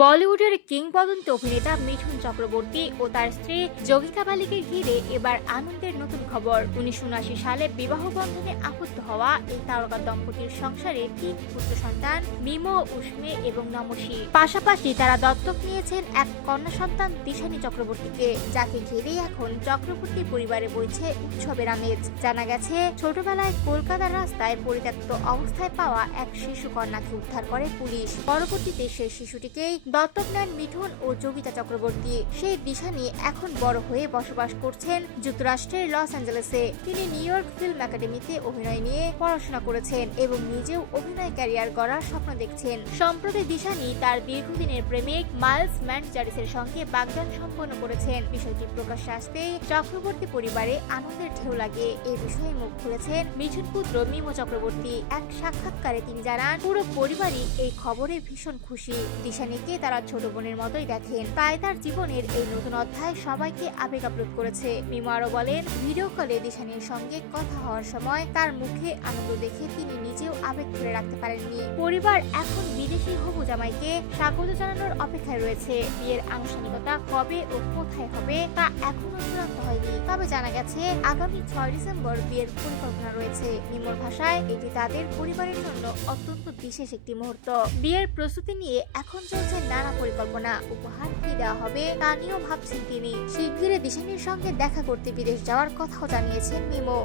বলিউডের কিংবদন্তি অভিনেতা মিঠুন চক্রবর্তী ও তার স্ত্রী যোগিকা বালিকে ঘিরে এবার আনন্দের নতুন খবর। 1979 সালে বিবাহ বন্ধনে আবদ্ধ হওয়া এই তারকা দম্পতির সংসারে 3 পুত্র সন্তান মিমো, উষ্মে এবং নমসী। পাশাপাশি তারা দত্তক নিয়েছেন এক কন্যা সন্তান দিশানি চক্রবর্তীকে, যাকে ঘিরে এখন চক্রবর্তী পরিবারে বইছে উৎসবের আমেজ। জানা গেছে, ছোটবেলায় কলকাতার রাস্তায় পরিত্যক্ত অবস্থায় পাওয়া এক শিশু কন্যাকে উদ্ধার করে পুলিশ। পরবর্তীতে সেই শিশুটিকেই দত্তক নেন মিঠুন ও যোগিতা চক্রবর্তী। সেই দিশানি এখন বড় হয়ে বসবাস করছেন যুক্তরাষ্ট্রের লস অ্যাঞ্জেলেসে। তিনি নিউ ইয়র্ক ফিল্ম একাডেমিতে অভিনয় নিয়ে পড়াশোনা করেছেন এবং নিজেও অভিনয় ক্যারিয়ার গড়ার স্বপ্ন দেখছেন। সম্প্রতি দিশানি তার দীর্ঘদিনের প্রেমিক মাইলস ম্যান্ডজারিসের সঙ্গে বাগদান সম্পন্ন করেছেন। বিষয়টি প্রকাশ্যে আসতেই চক্রবর্তী পরিবারে আনন্দের ঢেউ লাগে। এই বিষয়ে মুখ খুলেছেন মিঠুন পুত্র মিমো চক্রবর্তী। এক সাক্ষাৎকারে তিনি জানান, পুরো পরিবারই এই খবরে ভীষণ খুশি। দিশানিকে তারা ছোট বোনের মতোই দেখেন, তাই তার জীবনের এই নতুন অধ্যায় সবাইকে আবেগ আপ্লুত করেছে। মিমো আরো বলেন, ভিডিও কলে দিশানির সঙ্গে কথা হওয়ার সময় তার মুখে আনন্দ দেখে তিনি নিজেও আবেগ ধরে রাখতে পারেননি। পরিবার এখন বিদেশি হবু জামাইকে স্বাগত জানানোর অপেক্ষায় রয়েছে। বিয়ের আনুষ্ঠানিকতা কবে ও কোথায় হবে তা এখনো চূড়ান্ত হয়নি, তবে জানা গেছে আগামী 6 ডিসেম্বর বিয়ের পরিকল্পনা রয়েছে। মিমোর ভাষায়, এটি তাদের পরিবারের জন্য অত্যন্ত বিশেষ একটি মুহূর্ত। বিয়ের প্রস্তুতি নিয়ে এখন চলছে নানা পরিকল্পনা। উপহার কি দেওয়া হবে তা নিয়েও ভাবছেন তিনি। শিগগিরই দিশানির সঙ্গে দেখা করতে বিদেশ যাওয়ার কথাও জানিয়েছেন মিমো।